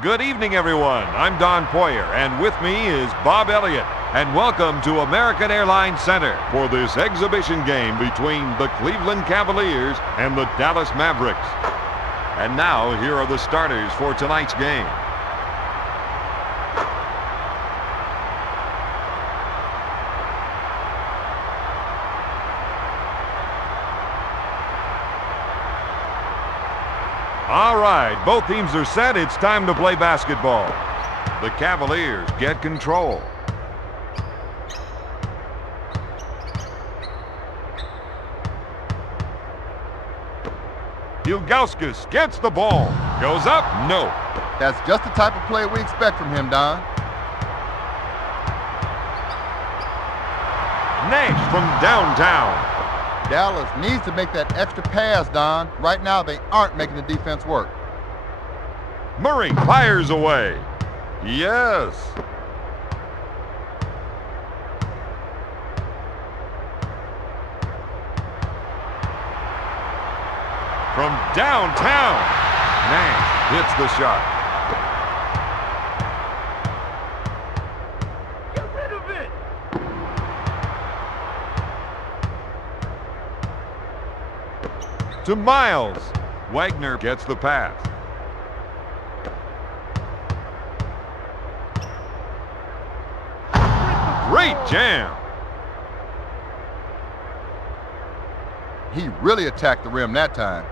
Good evening, everyone. I'm Don Poyer, and with me is Bob Elliott. And welcome to American Airlines Center for this exhibition game between the Cleveland Cavaliers and the Dallas Mavericks. And now, here are the starters for tonight's game. All right, both teams are set. It's time to play basketball. The Cavaliers get control. Ilgauskas gets the ball. Goes up? No. That's just the type of play we expect from him, Don. Nash from downtown. Dallas needs to make that extra pass, Don. Right now, they aren't making the defense work. Murray fires away. Yes. From downtown, Nash hits the shot. Get rid of it. To Miles. Wagner gets the pass. Great jam. He really attacked the rim that time.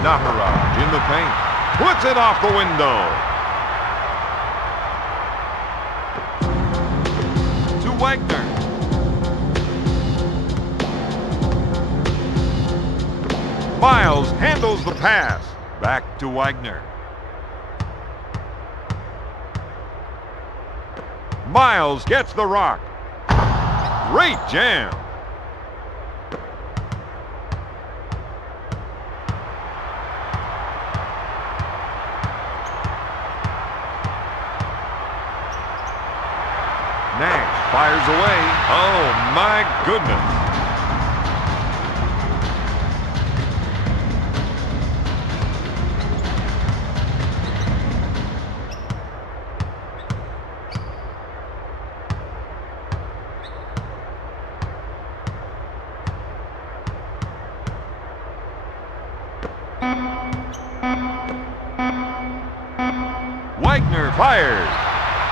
Naharaj in the paint. Puts it off the window. To Wagner. Miles handles the pass. Back to Wagner. Miles gets the rock. Great jam. Nash fires away. Oh, my goodness. Wagner fires.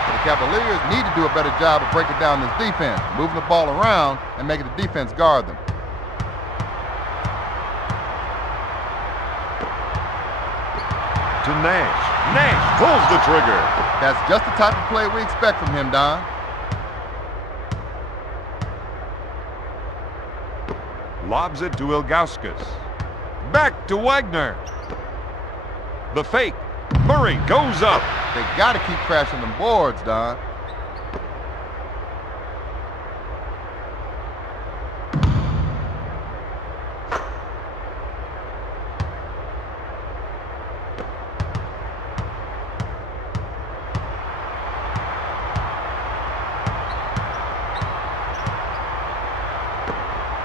The Cavaliers need to do a better job of breaking down this defense, moving the ball around and making the defense guard them. To Nash. Nash pulls the trigger. That's just the type of play we expect from him, Don. Lobs it to Ilgauskas. Back to Wagner. The fake. Murray goes up. They got to keep crashing them boards, Don.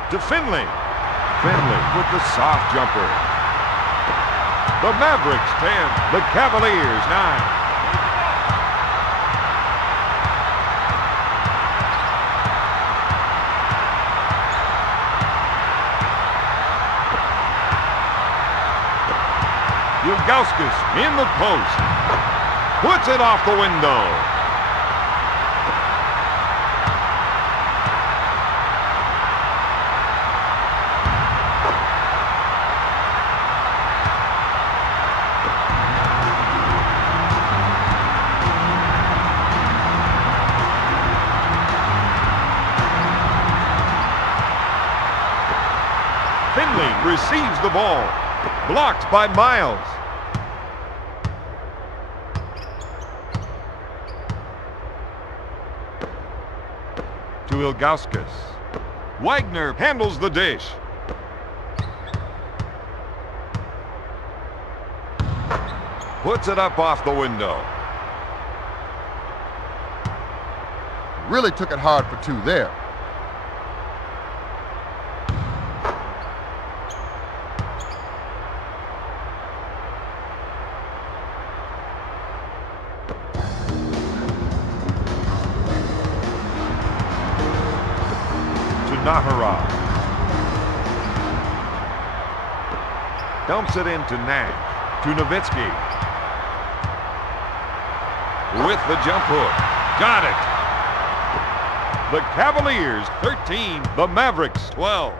To Finley. Finley with the soft jumper. The Mavericks 10, the Cavaliers 9. Ilgauskas in the post. Puts it off the window. Finley receives the ball. Blocked by Miles. To Ilgauskas. Wagner handles the dish. Puts it up off the window. Really took it hard for two there. Nahara. Dumps it into Nash. To Nowitzki. With the jump hook. Got it. The Cavaliers 13. The Mavericks 12.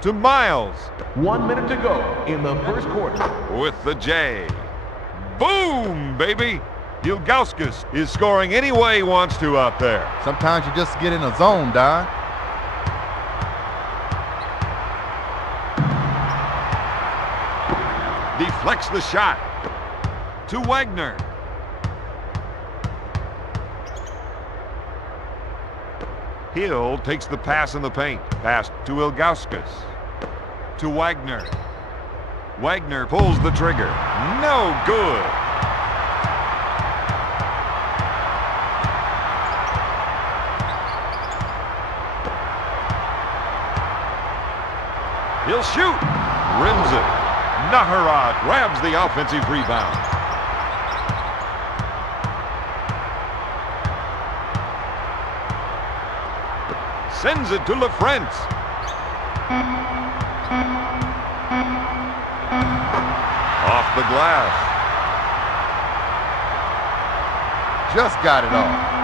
To Miles. 1 minute to go in the first quarter. With the J. Boom, baby. Ilgauskas is scoring any way he wants to out there. Sometimes you just get in a zone, Don. Deflects the shot. To Wagner. Hill takes the pass in the paint. Pass to Ilgauskas. To Wagner. Wagner pulls the trigger. No good. He'll shoot. Rims it. Nahara grabs the offensive rebound. Sends it to LaFrance. Off the glass. Just got it off.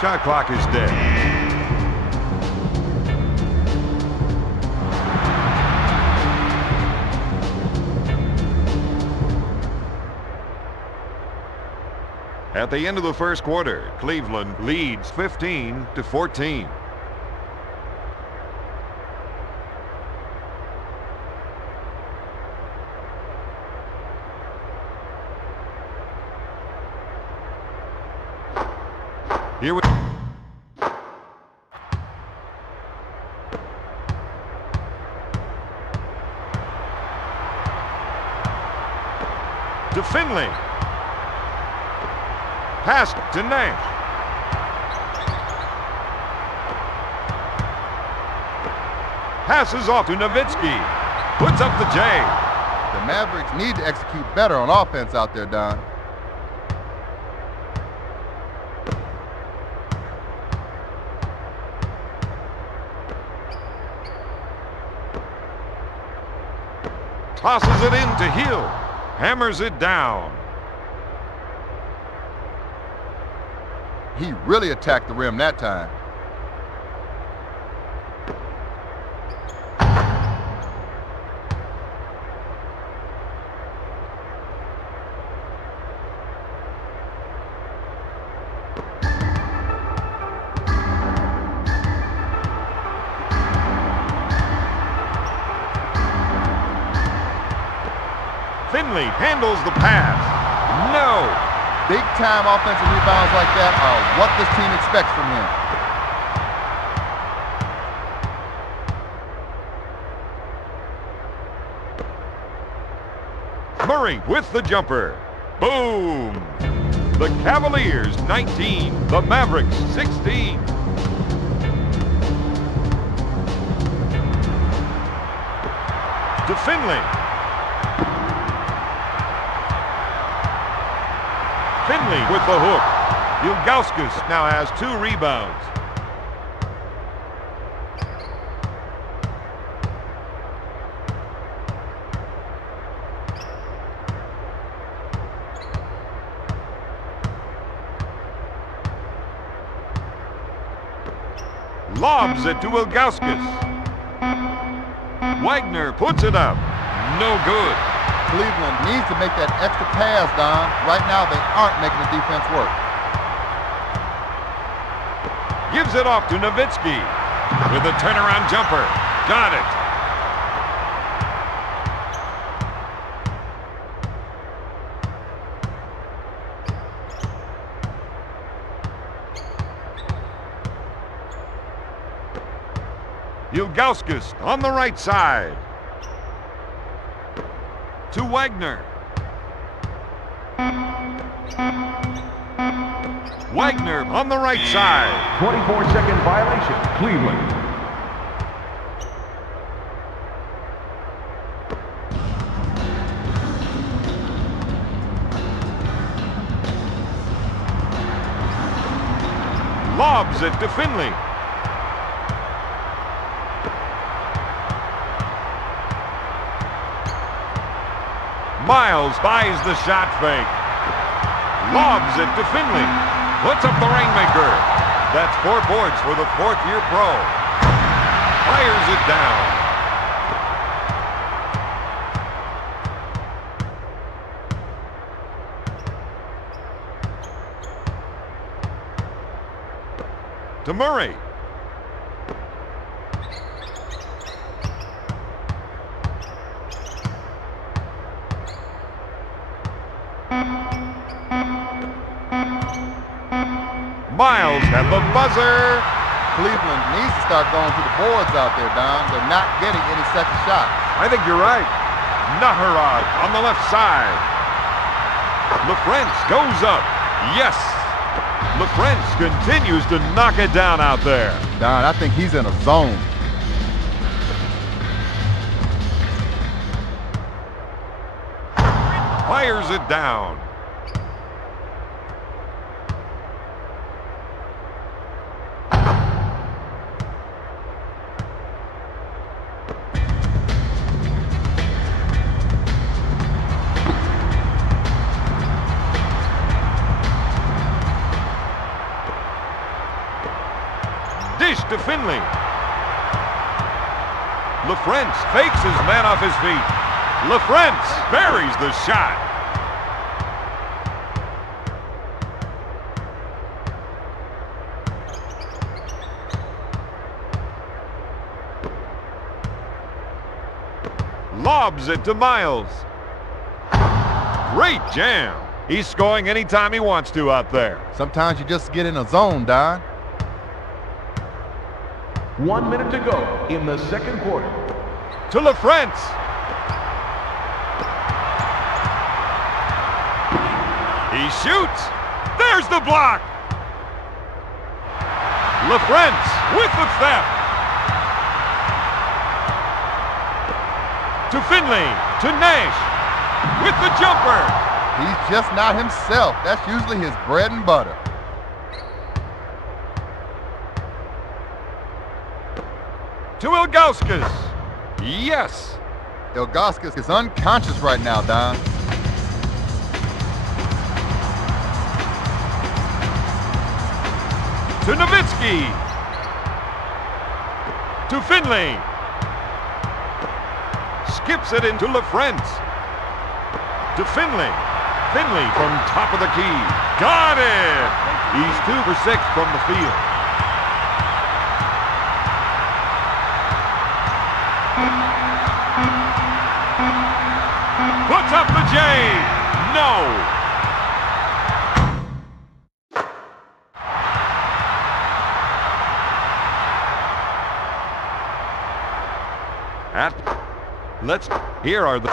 Shot clock is dead. At the end of the first quarter, Cleveland leads 15-14. Here we to Finley. Pass to Nash. Passes off to Nowitzki. Puts up the J. The Mavericks need to execute better on offense out there, Don. Tosses it in to Hill. Hammers it down. He really attacked the rim that time. Finley handles the pass. No. Big-time offensive rebounds like that are what this team expects from him. Murray with the jumper. Boom. The Cavaliers 19. The Mavericks 16. To Finley. Finley with the hook. Ilgauskas now has 2 rebounds. Lobs it to Ilgauskas. Wagner puts it up. No good. Cleveland needs to make that extra pass, Don. Right now, they aren't making the defense work. Gives it off to Nowitzki with a turnaround jumper. Got it. Ilgauskas on the right side. To Wagner. Wagner on the right side. 24-second violation, Cleveland. Lobs it to Finley. Miles buys the shot fake. Lobs it to Finley. Puts up the rainmaker. That's 4 points for the fourth-year pro. Fires it down. To Murray. Miles at the buzzer. Cleveland needs to start going to the boards out there, Don. They're not getting any second shots. I think you're right. Naharad on the left side. LaFrance goes up. Yes. LaFrance continues to knock it down out there. Don, I think he's in a zone. Fires it down. Dish to Finley. LaFrance fakes his man off his feet. LaFrance buries the shot. Lobs it to Miles. Great jam. He's scoring anytime he wants to out there. Sometimes you just get in a zone, Don. 1 minute to go in the second quarter. To LaFrance. He shoots. There's the block. LaFrance with the theft. To Finley. To Nash. With the jumper. He's just not himself. That's usually his bread and butter. To Ilgauskas. Yes. Ilgauskas is unconscious right now, Don. To Nowitzki. To Finley. Skips it into LaFrance. To Finley. Finley from top of the key. Got it! He's 2 for 6 from the field. Puts up the J. No. Here are the...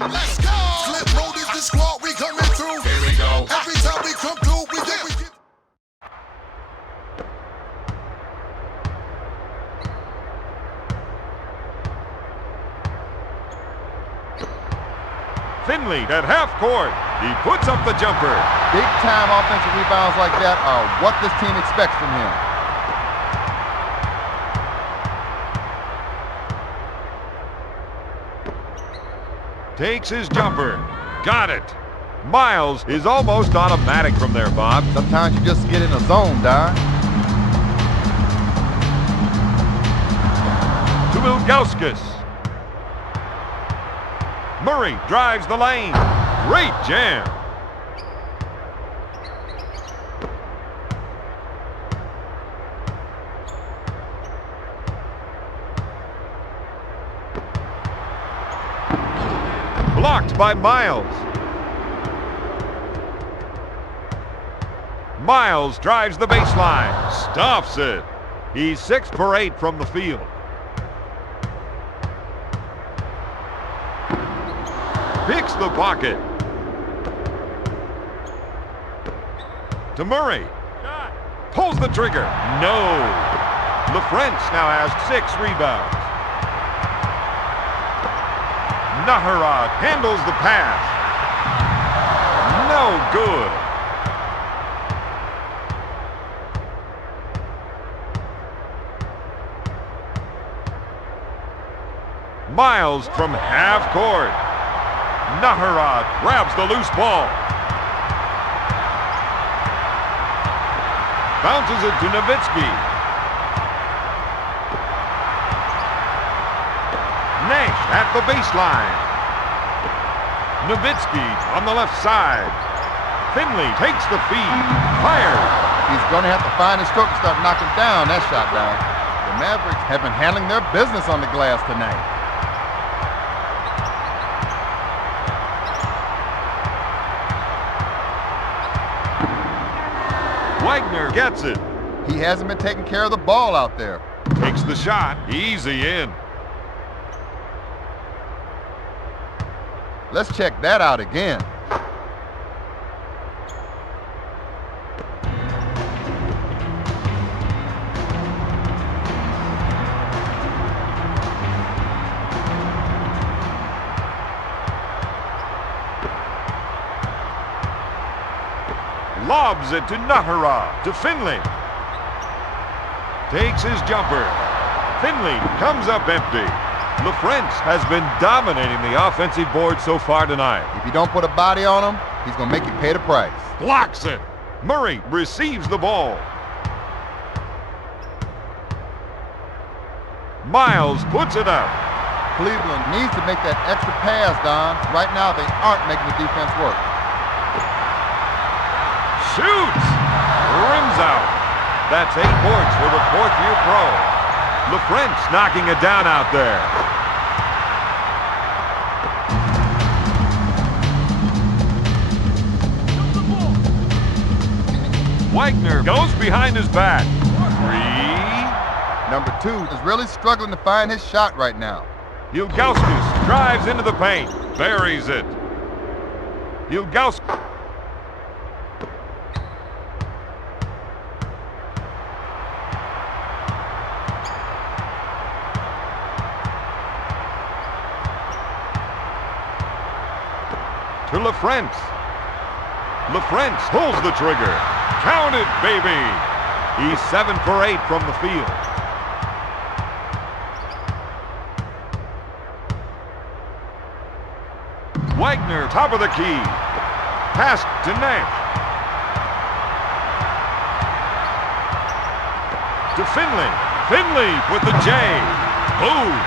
Let's go! Flip mode is the squad, we coming through. Here we go. Every time we come through, we get... Finley at half court. He puts up the jumper. Big-time offensive rebounds like that are what this team expects from him. Takes his jumper. Got it. Miles is almost automatic from there, Bob. Sometimes you just get in a zone, Don. To Ilgauskas. Murray drives the lane. Great jam. Blocked by Miles. Miles drives the baseline. Stuffs it. He's 6 for 8 from the field. Picks the pocket. To Murray. Pulls the trigger. No. LaFrentz now has 6 rebounds. Naharad handles the pass. No good. Miles from half court. Naharad grabs the loose ball. Bounces it to Nowitzki. Nash at the baseline. Nowitzki on the left side. Finley takes the feed. Fires. He's going to have to find his stroke and start knocking down that shot down. The Mavericks have been handling their business on the glass tonight. Wagner gets it. He hasn't been taking care of the ball out there. Takes the shot. Easy in. Let's check that out again. Lobs it to Naharad, to Finley. Takes his jumper. Finley comes up empty. LaFrentz has been dominating the offensive board so far tonight. If you don't put a body on him, he's going to make you pay the price. Blocks it. Murray receives the ball. Miles puts it up. Cleveland needs to make that extra pass, Don. Right now, they aren't making the defense work. Shoots! Rims out. That's 8 points for the 4th-year pro. LaFrentz knocking it down out there. Wagner goes behind his back. 3. Number 2 is really struggling to find his shot right now. Ilgauskas drives into the paint. Buries it. Ilgauskas. To LaFrentz. LaFrentz pulls the trigger. Count it, baby. He's 7 for 8 from the field. Wagner, top of the key. Pass to Nash. To Finley. Finley with the J. Boom.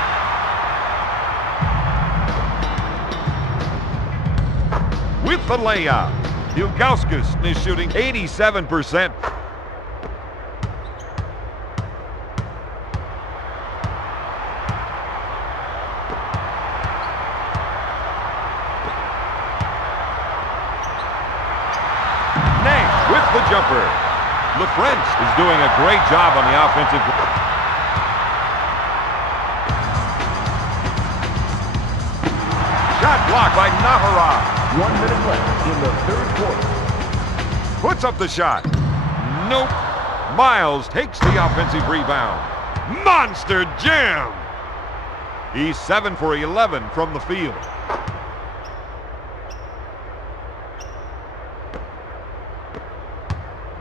With the layup. Ilgauskas is shooting 87%. Nash with the jumper. LaFrentz is doing a great job on the offensive. Shot blocked by Naharad. 1 minute left in the 3rd quarter. Puts up the shot. Nope. Miles takes the offensive rebound. Monster jam. He's 7 for 11 from the field.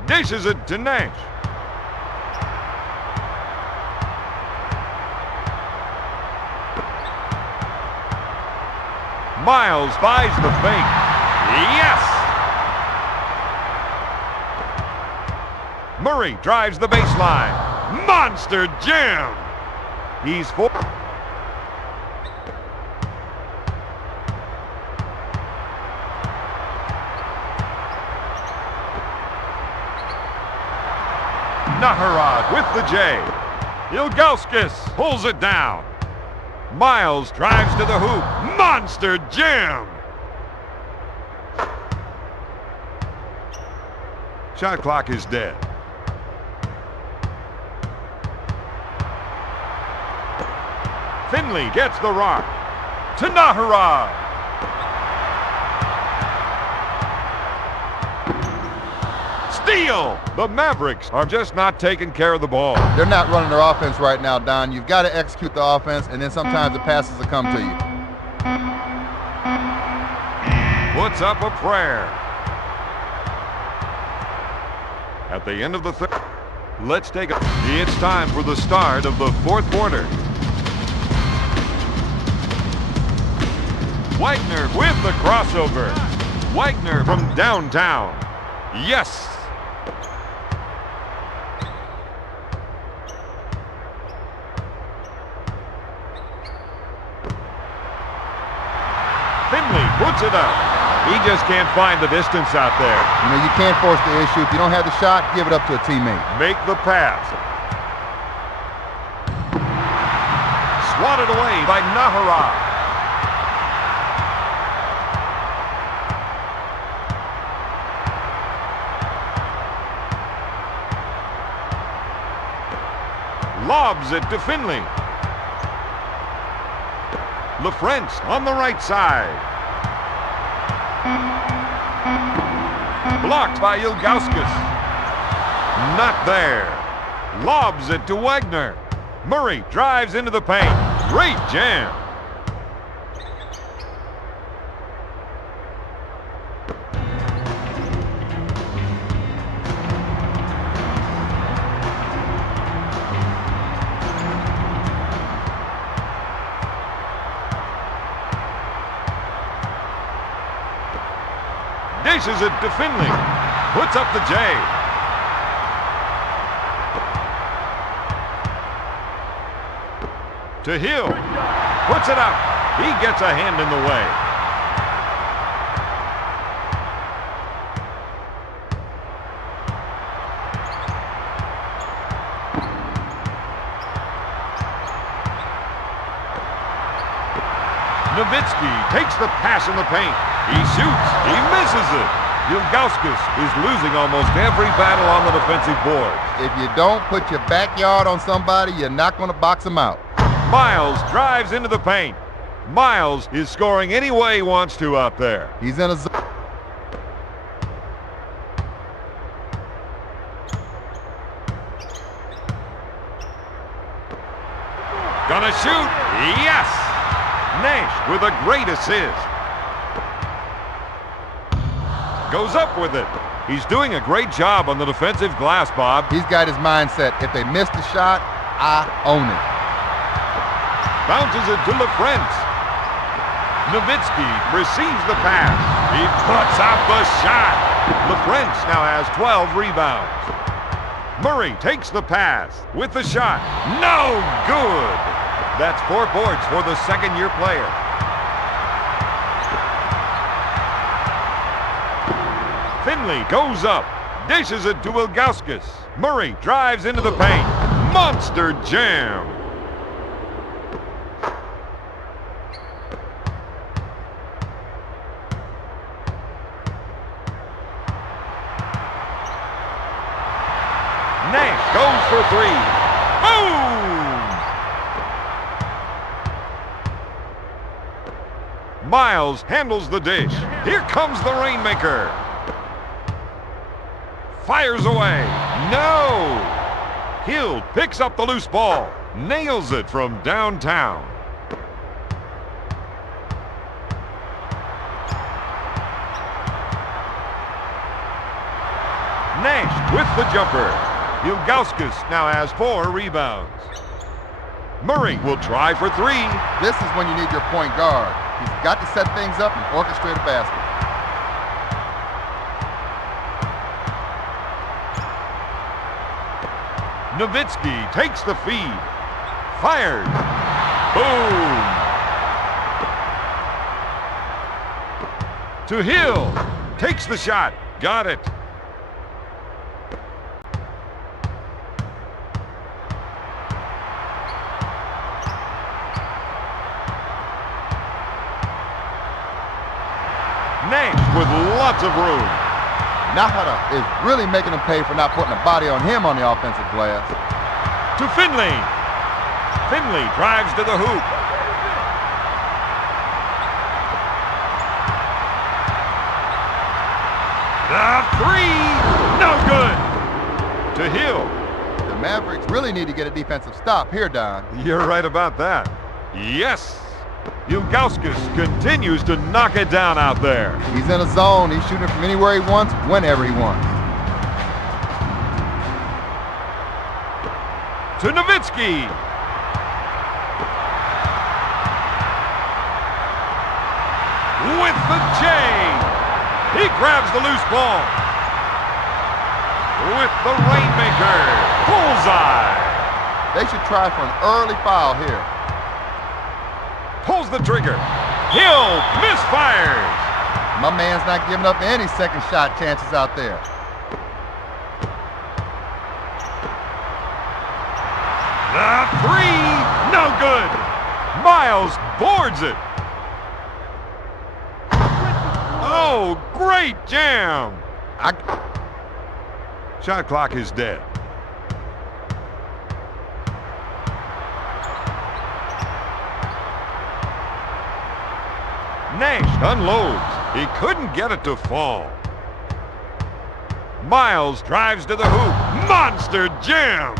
Dishes it to Nash. Miles buys the fake. Yes! Murray drives the baseline. Monster jam! He's 4. Naharad with the J. Ilgauskas pulls it down. Miles drives to the hoop. Monster jam! Shot clock is dead. Finley gets the rock. To Naharad. Steal! The Mavericks are just not taking care of the ball. They're not running their offense right now, Don. You've got to execute the offense, and then sometimes the passes will come to you. Puts up a prayer. At the end of the third, let's take a... It's time for the start of the fourth quarter. Wagner with the crossover. Wagner from downtown. Yes! Finley puts it up. He just can't find the distance out there. You know, you can't force the issue. If you don't have the shot, give it up to a teammate. Make the pass. Swatted away by Naharad. Lobs it to Finley. LaFrentz on the right side. Blocked by Ilgauskas. Not there. Lobs it to Wagner. Murray drives into the paint. Great jam. Dishes it to Finley. Puts up the J. To Hill. Puts it up. He gets a hand in the way. Nowitzki takes the pass in the paint. He shoots. He misses it. Ilgauskas is losing almost every battle on the defensive board. If you don't put your backyard on somebody, you're not going to box them out. Miles drives into the paint. Miles is scoring any way he wants to out there. He's in a zone. Gonna shoot. Yes! Nash with a great assist. Goes up with it. He's doing a great job on the defensive glass, Bob. He's got his mindset. If they miss the shot, I own it. Bounces it to LaFrentz. Nowitzki receives the pass. He puts out the shot. LaFrentz now has 12 rebounds. Murray takes the pass with the shot. No good. That's 4 boards for the second-year player. Finley goes up, dishes it to Ilgauskas. Murray drives into the paint. Monster jam. Nash goes for 3. Boom! Miles handles the dish. Here comes the Rainmaker. Fires away. No! Hill picks up the loose ball. Nails it from downtown. Nash with the jumper. Ilgauskas now has 4 rebounds. Murray will try for 3. This is when you need your point guard. He's got to set things up and orchestrate a basket. Nowitzki takes the feed. Fires. Boom! To Hill. Takes the shot. Got it. with lots of room. Nahara is really making him pay for not putting a body on him on the offensive glass. To Finley. Finley drives to the hoop. The three, no good. To Hill. The Mavericks really need to get a defensive stop here, Don. You're right about that. Yes. Ilgauskas continues to knock it down out there. He's in a zone. He's shooting from anywhere he wants, whenever he wants. To Nowitzki. With the J. He grabs the loose ball. With the rainmaker. Bullseye. They should try for an early foul here. Pulls the trigger. Hill misfires. My man's not giving up any second shot chances out there. The three, no good. Miles boards it. Oh, great jam. Shot clock is dead. Nash unloads. He couldn't get it to fall. Miles drives to the hoop. Monster jam.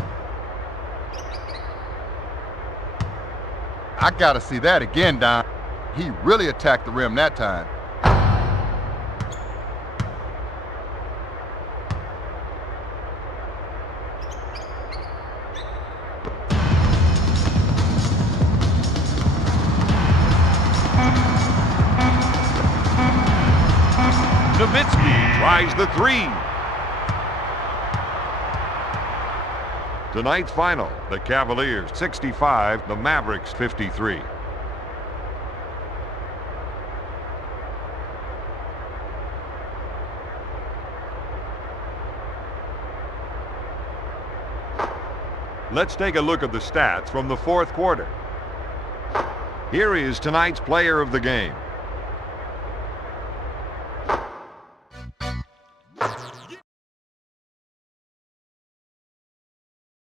I gotta see that again, Don. He really attacked the rim that time. Nowitzki tries the three. Tonight's final, the Cavaliers 65, the Mavericks 53. Let's take a look at the stats from the fourth quarter. Here is tonight's player of the game.